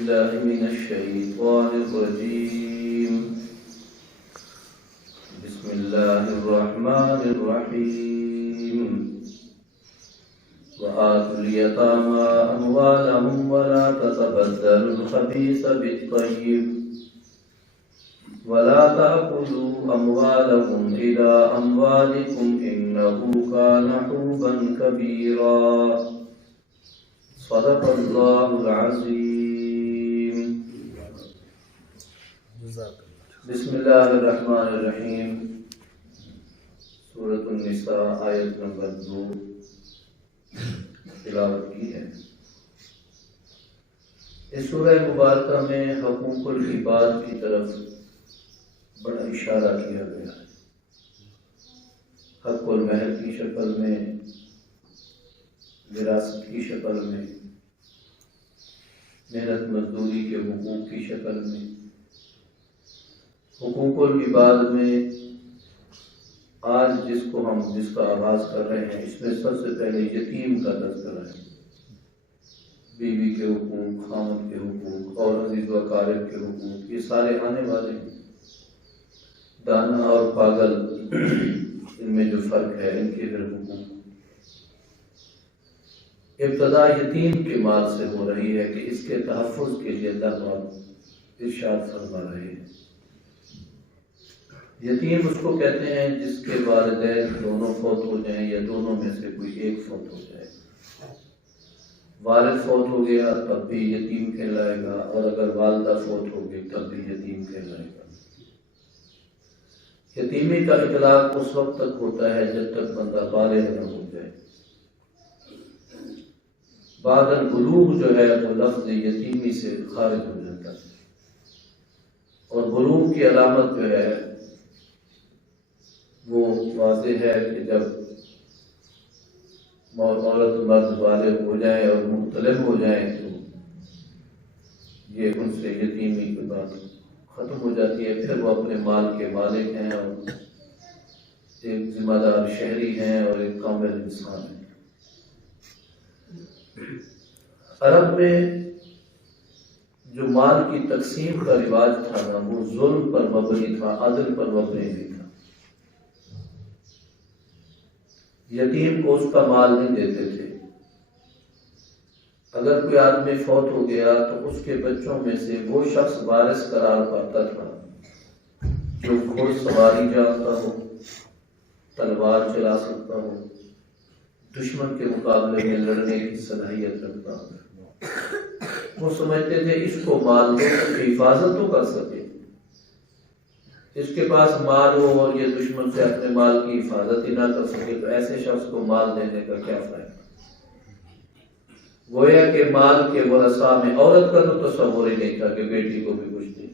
بالله من الشيطان الرجيم. بسم الله الرحمن الرحيم. وآتوا اليتامى أموالهم ولا تتبدلوا الخبيث بالطيب ولا تأكلوا أموالهم إلى أموالكم إنه كان حوبا كبيرا. صدق الله العظيم. بسم الله الرحمن الرحیم. سورۃ النساء آیت نمبر 2 تلاوت کی ہے. اس سورہ مبارکہ میں حقوق العباد کی طرف بڑا اشارہ کیا گیا ہے. حق المہر کی شکل میں، وراثت کی شکل میں، محنت مزدوری کے حقوق کی شکل میں. حقوق العباد میں آج جس کا آغاز کر رہے ہیں، اس میں سب سے پہلے یتیم کا تذکرہ ہے. بیوی کے حقوق، خاوند کے حقوق اور عزیز و اقارب کے حقوق، یہ سارے آنے والے ہیں. دانا اور پاگل، ان میں جو فرق ہے، ان کے پھر حقوق. ابتدا یتیم کے مال سے ہو رہی ہے کہ اس کے تحفظ کے لیے اللہ ارشاد فرما رہے ہیں. یتیم اس کو کہتے ہیں جس کے والدین دونوں فوت ہو جائیں یا دونوں میں سے کوئی ایک فوت ہو جائے. والد فوت ہو گیا تب بھی یتیم کہلائے گا، اور اگر والدہ فوت ہو گئی تب بھی یتیم کہلائے گا. یتیمی کا اطلاق اس وقت تک ہوتا ہے جب تک بندہ بالغ نہ ہو جائے. بعد البلوغ جو ہے وہ لفظ یتیمی سے خارج ہو جاتا ہے. اور بلوغ کی علامت جو ہے وہ واضح ہے کہ جب عورت مرد بالغ ہو جائیں اور مختلف ہو جائیں تو یہ ان سے یتیمی کی بات ختم ہو جاتی ہے. پھر وہ اپنے مال کے مالک ہیں اور ایک ذمہ دار شہری ہیں اور ایک کامل انسان ہیں. عرب میں جو مال کی تقسیم کا رواج تھا نا، وہ ظلم پر مبنی تھا، عدل پر مبنی نہیں تھا. یتیم کو اس کا مال نہیں دیتے تھے. اگر کوئی آدمی فوت ہو گیا تو اس کے بچوں میں سے وہ شخص وارث قرار پاتا تھا جو گھوڑ سواری جانتا ہو، تلوار چلا سکتا ہو، دشمن کے مقابلے میں لڑنے کی صلاحیت رکھتا ہو. وہ سمجھتے تھے اس کو مال دو کہ حفاظت تو کر سکے. اس کے پاس مال ہو اور یہ دشمن سے اپنے مال کی حفاظت ہی نہ کر سکے تو ایسے شخص کو مال دینے کا کیا فائدہ. گویا کہ مال کے ورثاء میں عورت کا تو تصور ہی نہیں تھا کہ بیٹی کو بھی کچھ دے.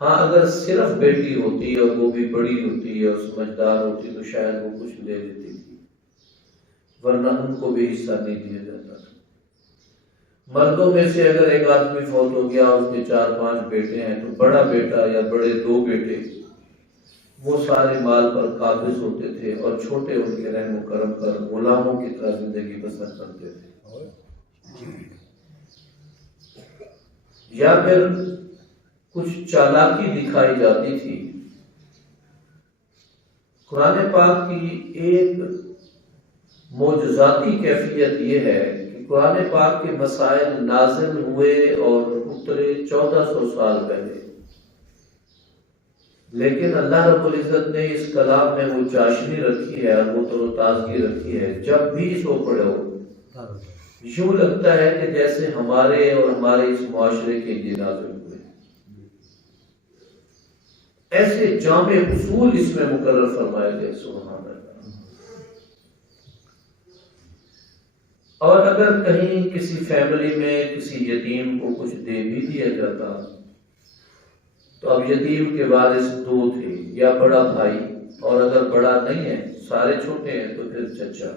ہاں، اگر صرف بیٹی ہوتی اور وہ بھی بڑی ہوتی اور سمجھدار ہوتی تو شاید وہ کچھ دے دیتی تھی، ورنہ ان کو بھی حصہ نہیں دیا جاتا تھا. مردوں میں سے اگر ایک آدمی فوت ہو گیا، اس کے 4-5 بیٹے ہیں تو بڑا بیٹا یا بڑے 2 بیٹے وہ سارے مال پر قابض ہوتے تھے اور چھوٹے ان کے رحم و کرم پر غلاموں کی طرح زندگی بسر کرتے تھے. یا پھر کچھ چالاکی دکھائی جاتی تھی. قرآن پاک کی ایک معجزاتی کیفیت یہ ہے کہ قرآن پاک کے مسائل نازل ہوئے اور اترے 1400 سال پہلے، لیکن اللہ رب العزت نے اس کلام میں وہ چاشنی رکھی ہے، وہ تر و تازگی رکھی ہے. جب بھی اس کو پڑھو یوں لگتا ہے کہ جیسے ہمارے اور ہمارے اس معاشرے کے لیے نازل ہوئے. ایسے جامع اصول اس میں مقرر فرمائے گئے. سبحان اللہ. اور اگر کہیں کسی فیملی میں کسی یتیم کو کچھ دے بھی دیا جاتا تو اب یتیم کے وارث 2 تھے، یا بڑا بھائی، اور اگر بڑا نہیں ہے سارے چھوٹے ہیں تو پھر چچا.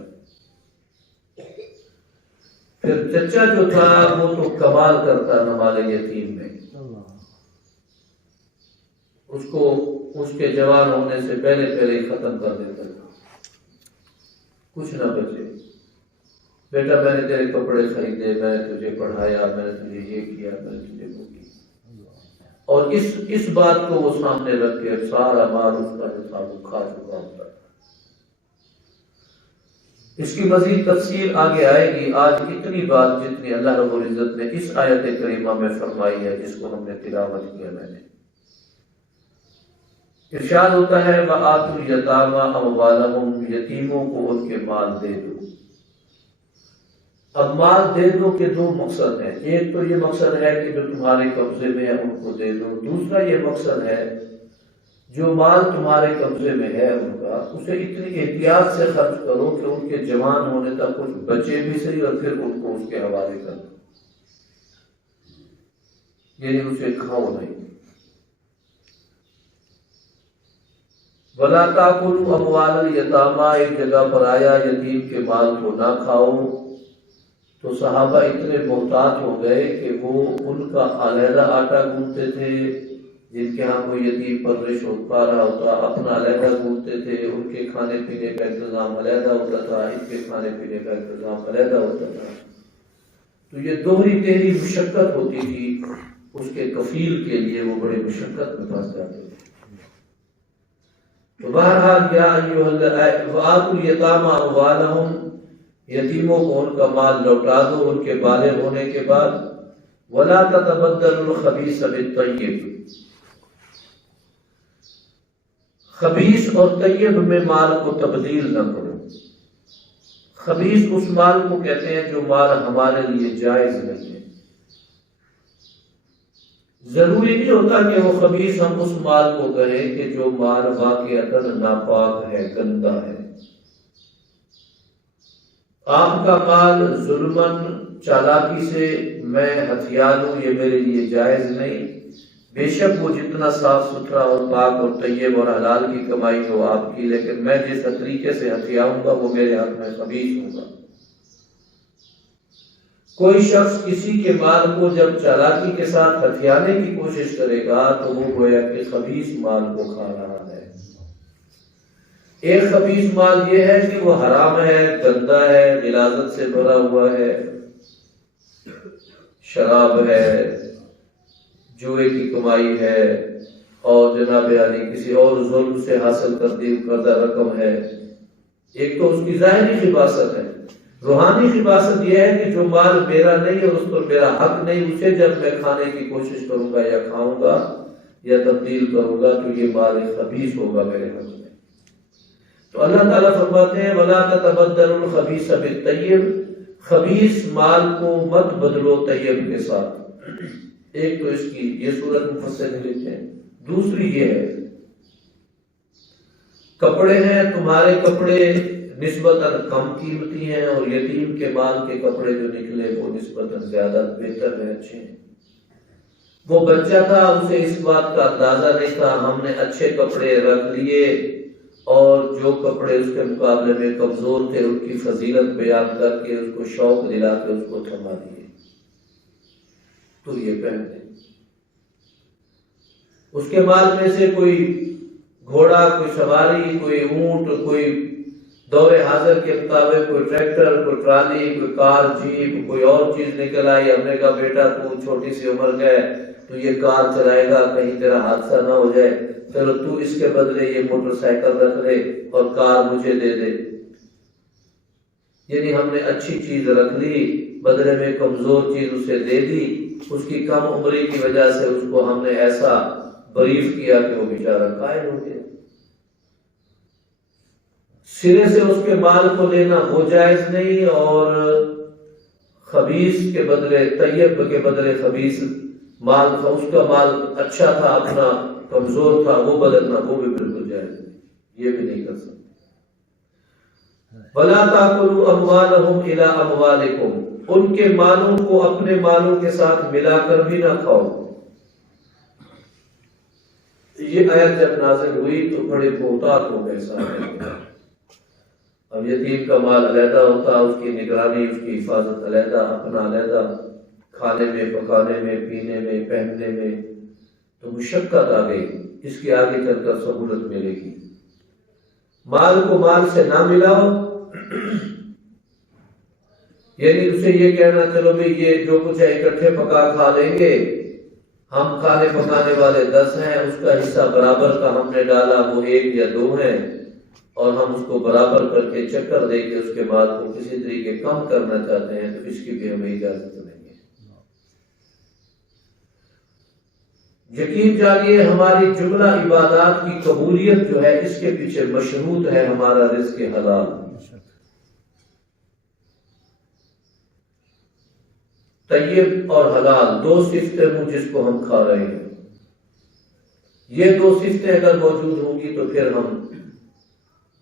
پھر چچا جو تھا وہ تو کمال کرتا مال یتیم میں. اس کو اس کے جوان ہونے سے پہلے ختم کر دیتا تھا، کچھ نہ بچے. بیٹا میں نے تیرے کپڑے خریدے، میں نے تجھے پڑھایا، میں نے تجھے یہ کیا، میں نے تجھے وہ کیا، اور اس بات کو وہ سامنے رکھ کے سارا مال اس کا جو تھا وہ کھا چکا ہوتا ہے۔ اس کی مزید تفصیل آگے آئے گی۔ آج اتنی بات جتنی اللہ رب العزت نے اس آیت کریمہ میں فرمائی ہے، جس کو ہم نے تلاوت کیا، میں نے ارشاد ہوتا ہے وَآتُوا الْيَتَامَىٰ أَمْوَالَهُمْ، یتیموں کو ان کے مال دے دو۔ اب مال دے دو کے دو مقصد ہیں، ایک تو یہ مقصد ہے کہ جو تمہارے قبضے میں ہے ان کو دے دو، دوسرا یہ مقصد ہے جو مال تمہارے قبضے میں ہے ان کا، اسے اتنی احتیاط سے خرچ کرو کہ ان کے جوان ہونے تک کچھ بچے بھی صحیح اور پھر ان کو اس کے حوالے کر دو، یعنی اسے کھاؤ نہیں۔ وَلَا تَأْكُلُوا أَمْوَالَ الْيَتَامَىٰ، ایک جگہ پر آیا یتیم کے مال کو نہ کھاؤ، تو صحابہ اتنے محتاط ہو گئے کہ وہ ان کا علیحدہ آٹا گوندتے تھے، جن کے ہاں کوئی یتیم پرورش ہو پا رہا ہوتا اپنا علیحدہ گوندتے تھے، ان کے کھانے پینے کا انتظام علیحدہ ہوتا تھا، ان کے کھانے پینے کا انتظام علیحدہ ہوتا تھا۔ تو یہ دوہری تیری مشقت ہوتی تھی، اس کے کفیل کے لیے وہ بڑے مشقت میں پھنس جاتے تھے۔ تو بہرحال وَآتُوا الْيَتَامَىٰ أَمْوَالَهُمْ، یتیموں کو ان کا مال لوٹا دو ان کے بالغ ہونے کے بعد۔ وَلَا تَتَبَدَّلُوا الْخَبِيثَ بِالطَّيِّبِ، خبیث اور طیب میں مال کو تبدیل نہ کرو۔ خبیث اس مال کو کہتے ہیں جو مال ہمارے لیے جائز نہیں ہے۔ ضروری نہیں ہوتا کہ وہ خبیث ہم اس مال کو کہیں کہ جو مال واقعتاً ناپاک ہے، گندا ہے۔ آپ کا مال ظلماً چالاکی سے میں ہتھیار ہوں، یہ میرے لیے جائز نہیں، بے شک وہ جتنا صاف ستھرا اور پاک اور طیب اور حلال کی کمائی ہو آپ کی، لیکن میں جس طریقے سے ہتھیاؤں گا وہ میرے حق میں خبیث ہوگا۔ کوئی شخص کسی کے مال کو جب چالاکی کے ساتھ ہتھیانے کی کوشش کرے گا تو وہ گویا کہ خبیث مال کو کھا رہا ہے۔ ایک خبیث مال یہ ہے کہ وہ حرام ہے، گندا ہے، غلاظت سے بھرا ہوا ہے، شراب ہے، جوئے کی کمائی ہے، اور جناب علی کسی اور ظلم سے حاصل کردہ رقم ہے۔ ایک تو اس کی ظاہری خباثت ہے، روحانی خباثت یہ ہے کہ جو مال میرا نہیں اور اس پر میرا حق نہیں، اسے جب میں کھانے کی کوشش کروں گا یا کھاؤں گا یا تبدیل کروں گا تو یہ مال خبیث ہوگا میرے حق میں۔ تو اللہ تعالیٰ فرماتے ہیں وَلَا تَتَبَدَّلُوا الْخَبِيثَ بِالطَّيِّبِ، خبیث مال کو مت بدلو طیب کے ساتھ۔ ایک تو اس کی یہ صورت مفسر نے لکھتے ہیں۔ دوسری یہ ہے کپڑے ہیں، تمہارے کپڑے نسبتاً کم قیمتی ہیں اور یتیم کے مال کے کپڑے جو نکلے وہ نسبتاً زیادہ بہتر ہیں، اچھے ہیں۔ وہ بچہ تھا، اسے اس بات کا اندازہ نہیں تھا، ہم نے اچھے کپڑے رکھ لیے اور جو کپڑے اس کے مقابلے میں کمزور تھے ان کی فضیلت بیان کر کے اس کو شوق دلا کے اس کو تھما دیے تو یہ پہن لے۔ اس کے مال میں سے کوئی گھوڑا، کوئی سواری، کوئی اونٹ، کوئی دور حاضر کے مطابق کوئی ٹریکٹر، کوئی ٹرالی، کوئی کار، جیپ، کوئی اور چیز نکل آئی۔ ہم نے کہا بیٹا تو چھوٹی سی عمر کا ہے، تو یہ کار چلائے گا، کہیں تیرا حادثہ نہ ہو جائے، چلو تو اس کے بدلے یہ موٹر سائیکل رکھ لے اور کار مجھے دے دے۔ یعنی ہم نے اچھی چیز رکھ لی، بدلے میں کمزور چیز اسے دے دی، اس کی کم عمری کی وجہ سے اس کو ہم نے ایسا بریف کیا کہ وہ بیچارہ قائل ہو گیا۔ سرے سے اس کے مال کو لینا وہ جائز نہیں، اور خبیث کے بدلے طیب کے بدلے خبیث مال تھا، اس کا مال اچھا تھا، اپنا کمزور تھا، وہ بدلنا وہ بھی بالکل جائز نہیں، یہ بھی نہیں کر سکتے۔ وَلَا تَأْكُلُوا أَمْوَالَهُمْ إِلَىٰ أَمْوَالِكُمْ، ان کے مالوں کو اپنے مالوں کے ساتھ ملا کر بھی نہ کھاؤ۔ یہ آیت جب نازل ہوئی تو بڑے محتاط ہو گئے صاحب۔ اب یتیم کا مال علیحدہ ہوتا، اس کی نگرانی، اس کی حفاظت علیحدہ، اپنا علیحدہ، کھانے میں، پکانے میں، پینے میں، پہننے میں، تو مشقت آ گئی۔ اس کی آگے چل کر سہولت ملے گی۔ مال کو مال سے نہ ملاؤ، یعنی اسے یہ کہنا چلو بھی یہ جو کچھ ہے اکٹھے پکا کھا لیں گے، ہم کھانے پکانے والے 10 ہیں، اس کا حصہ برابر کا ہم نے ڈالا وہ 1 یا 2 ہیں، اور ہم اس کو برابر کر کے چکر دے کے اس کے بعد کو کسی طریقے کم کرنا چاہتے ہیں تو اس کی بھی ہمیں اجازت نہیں ہے۔ یقین جانیے ہماری جملہ عبادات کی قبولیت جو ہے اس کے پیچھے مشروط ہے ہمارا رزق حلال۔ طیب اور حلال 2 صفتیں ہوں جس کو ہم کھا رہے ہیں، یہ 2 صفتیں اگر موجود ہوں گی تو پھر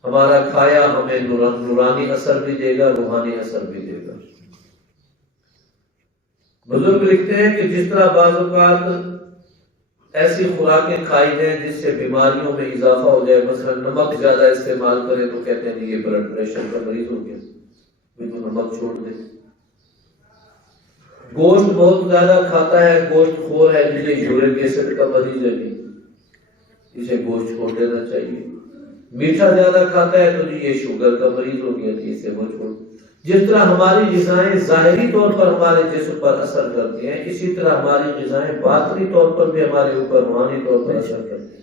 ہمارا کھایا ہمیں نورانی اثر بھی دے گا، روحانی اثر بھی دے گا۔ بزرگ لکھتے ہیں کہ جس طرح بعض اوقات ایسی خوراکیں کھائی جائیں جس سے بیماریوں میں اضافہ ہو جائے، مثلا نمک زیادہ استعمال کریں تو کہتے ہیں یہ بلڈ پریشر کا مریض ہو گیا، تو نمک چھوڑ دے۔ گوشت بہت زیادہ کھاتا ہے، گوشت خور ہے، جسے یورک ایسڈ کا مریض ہے، اسے گوشت چھوڑ دینا چاہیے۔ میٹھا زیادہ کھاتا ہے تو یہ شوگر کا مریض ہو گیا، اسے وہ چھوڑ۔ جس طرح ہماری غذائیں ظاہری طور پر ہمارے جسم پر اثر کرتی ہیں، اسی طرح ہماری غذائیں باطنی طور پر بھی ہمارے اوپر روحانی طور پر اثر کرتی ہیں۔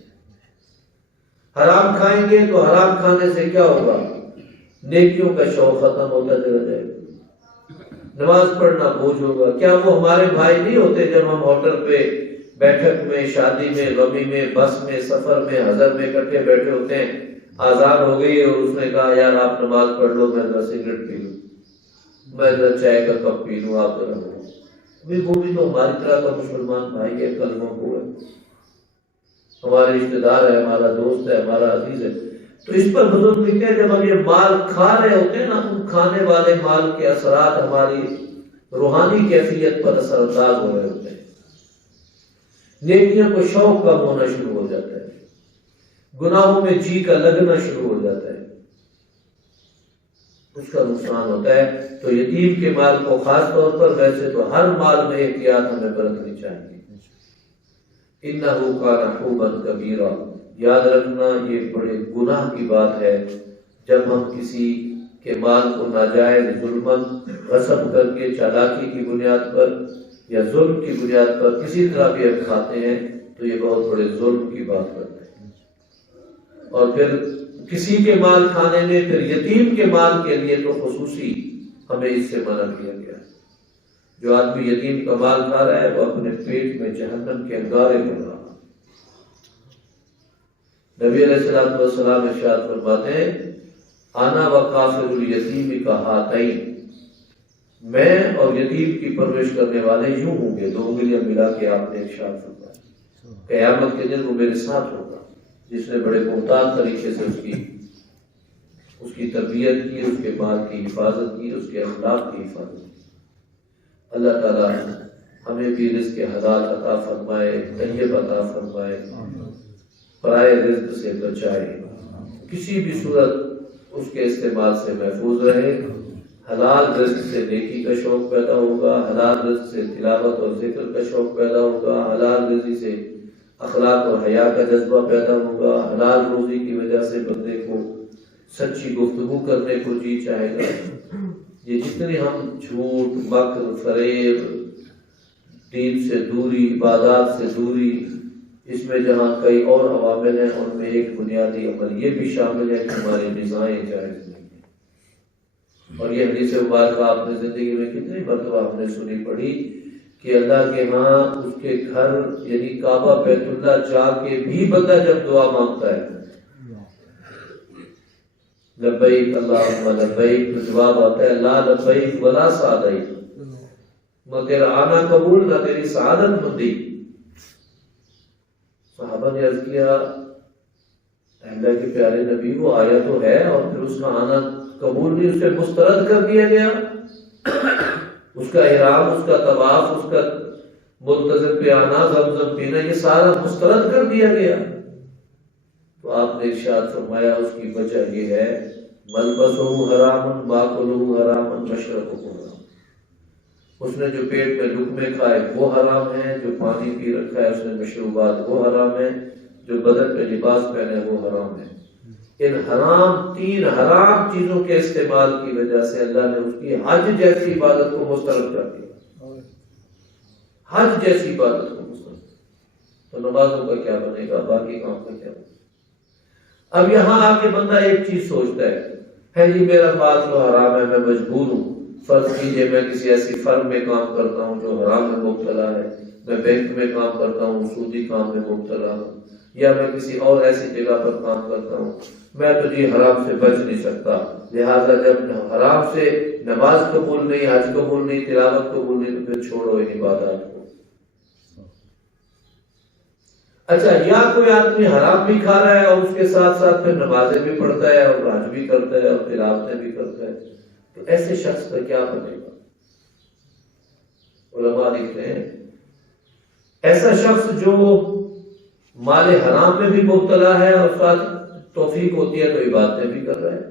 حرام کھائیں گے تو حرام کھانے سے کیا ہوگا؟ نیکیوں کا شوق ختم ہوتا چلا جائے گا، نماز پڑھنا بوجھ ہوگا۔ کیا وہ ہمارے بھائی نہیں ہوتے جب ہم ہوٹل پہ، بیٹھک میں، شادی میں، غمی میں، بس میں، سفر میں، حضر میں اکٹھے بیٹھے ہوتے ہیں، آزان ہو گئی اور اس نے کہا یار آپ نماز پڑھ لو، میں ذرا سگریٹ پی لوں، میں ذرا چائے کا کپ پی لوں، آپ ذرا وہ بھی تو ہماری طرح کا مسلمان بھائی ہے، کلمہ گو ہے، ہمارے رشتے دار ہے، ہمارا دوست ہے، ہمارا عزیز ہے۔ تو اس پر بزرگ لکھتے ہیں جب ہم یہ مال کھا رہے ہوتے ہیں نا، ان کھانے والے مال کے اثرات ہماری روحانی کیفیت پر اثر انداز ہو رہے ہوتے ہیں، نیکیوں کو شوق کم ہونا شروع ہو جاتا ہے، گناہوں میں جی کا لگنا شروع ہو جاتا ہے، اس کا نقصان ہوتا ہے۔ تو یتیم کے مال کو خاص طور پر، ویسے تو ہر مال میں احتیاط ہمیں برتنی چاہیے۔ انہ کان حوبا کبیرا، یاد رکھنا یہ بڑے گناہ کی بات ہے جب ہم کسی کے مال کو ناجائز ظلمن غصب کر کے، چالاکی کی بنیاد پر یا ظلم کی بنیاد پر کسی طرح بھی ہم کھاتے ہیں تو یہ بہت بڑے ظلم کی بات کرتے ہیں۔ اور پھر کسی کے مال کھانے میں، پھر یتیم کے مال کے لیے تو خصوصی ہمیں اس سے منع کیا گیا۔ جو آدمی یتیم کا مال کھا رہا ہے وہ اپنے پیٹ میں جہنم کے انگارے بن رہا ہے۔ نبی علیہ الصلوۃ والسلام ارشاد فرماتے ہیں انا وکافر الیتیم کہاتین، میں اور یتیم کی پرورش کرنے والے یوں ہوں گے، 2 انگلیاں ملا کے آپ نے ارشاد فرمایا، قیامت کے دن وہ میرے ساتھ ہوگا جس نے بڑے محتاط طریقے سے اس کی تربیت کی، اس کے مال کی حفاظت کی، اس کے اخلاق کی حفاظت کی۔ اللہ تعالیٰ ہمیں بھی رزق حلال عطا فرمائے، طیب عطا فرمائے، پرائے رزق سے بچائے، کسی بھی صورت اس کے استعمال سے محفوظ رہے۔ حلال رزق سے نیکی کا شوق پیدا ہوگا، حلال رزق سے تلاوت اور ذکر کا شوق پیدا ہوگا، حلال رزق سے اخلاق اور حیا کا جذبہ پیدا ہوگا، حلال روزی کی وجہ سے بندے کو سچی گفتگو کرنے کو جی چاہے گا۔ یہ جتنے ہم جھوٹ، مکر، فریب، دین سے دوری، عبادات سے دوری، اس میں جہاں کئی اور عوامل ہیں ان میں ایک بنیادی عمل یہ بھی شامل ہے کہ ہماری غذائیں جائز نہیں ہیں۔ اور یہ حدیث مبارکہ آپ نے زندگی میں کتنی مرتبہ ہم نے سنی پڑھی کہ اللہ کے ہاں اس کے گھر یعنی کعبہ بیت اللہ جا کے بھی بندہ جب دعا مانگتا ہے لبیک اللہم لبیک، تو جواب آتا ہے لا لبیک ولا سعدیک، نہ تیرا آنا قبول نہ تیری سعادت مندی۔ صحابہ نے عرض کیا اللہ کے پیارے نبی وہ آیا تو ہے اور پھر اس کا آنا قبول نہیں، اسے مسترد کر دیا گیا، اس کا احرام، اس کا طواف، اس کا ملتزم پہ آنا، زمزم پینا، یہ سارا مسترد کر دیا گیا۔ تو آپ نے ارشاد فرمایا اس کی وجہ یہ ہے ملبسہ حرام ماکلہ حرام مشربہ حرام، اس نے جو پیٹ میں لقمے کھائے وہ حرام ہے، جو پانی پی رکھا ہے اس نے مشروبات وہ حرام ہے، جو بدن پہ لباس پہنے وہ حرام ہے۔ ان تین حرام چیزوں کے استعمال کی وجہ سے اللہ نے اس کی حج جیسی عبادت کو مسترد کر دیا، حج جیسی عبادت کو مسترد۔ تو نمازوں کا کیا بنے گا، باقی کام کا کیا بنے گا؟ اب یہاں آ کے بندہ ایک چیز سوچتا ہے جی میرا مال تو حرام ہے، میں مجبور ہوں، فرض کیجئے میں کسی ایسی فرم میں کام کرتا ہوں جو حرام میں مبتلا ہے، میں بینک میں کام کرتا ہوں سودی کام میں مبتلا ہوں، یا میں کسی اور ایسی جگہ پر کام کرتا ہوں، میں تو جی حرام سے بچ نہیں سکتا، لہذا جب حرام سے نماز قبول نہیں، حج قبول نہیں، تلاوت قبول نہیں، تو پھر چھوڑو ان عبادات کو۔ اچھا، یا کوئی آدمی حرام بھی کھا رہا ہے اور اس کے ساتھ ساتھ پھر نمازیں بھی پڑھتا ہے اور حج بھی کرتا ہے اور تلاوتیں بھی کرتا ہے، تو ایسے شخص کا کیا بنے گا؟ علماء لکھتے ہیں ایسا شخص جو مال حرام میں بھی مبتلا ہے اور ساتھ توفیق ہوتی ہے تو عبادتیں بھی کر رہا ہے،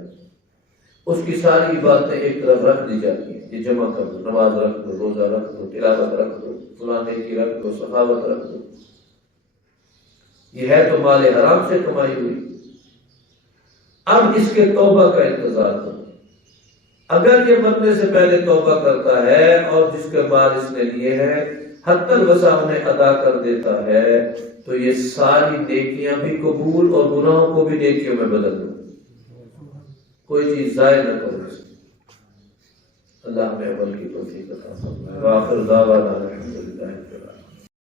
اس کی ساری عبادتیں ایک طرف رکھ دی جاتی ہیں، یہ جمع کر دو، نماز رکھ دو، روزہ رکھ دو، تلاوت رکھ دو، فلاں نیکی رکھ دو، سخاوت رکھ دو، یہ ہے تو مال حرام سے کمائی ہوئی۔ اب اس کے توبہ کا انتظار کرو، اگر یہ مرنے سے پہلے توبہ کرتا ہے اور جس کے بعد اس نے لیے ہیں حتی الوسع انہیں ادا کر دیتا ہے تو یہ ساری نیکیاں بھی قبول اور گناہوں کو بھی نیکیوں میں بدل دو، کوئی چیز ضائع نہ کرو۔ اللہ ہمیں عمل کی توفیق عطا فرمائے۔ وآخر دعوانا الحمدللہ۔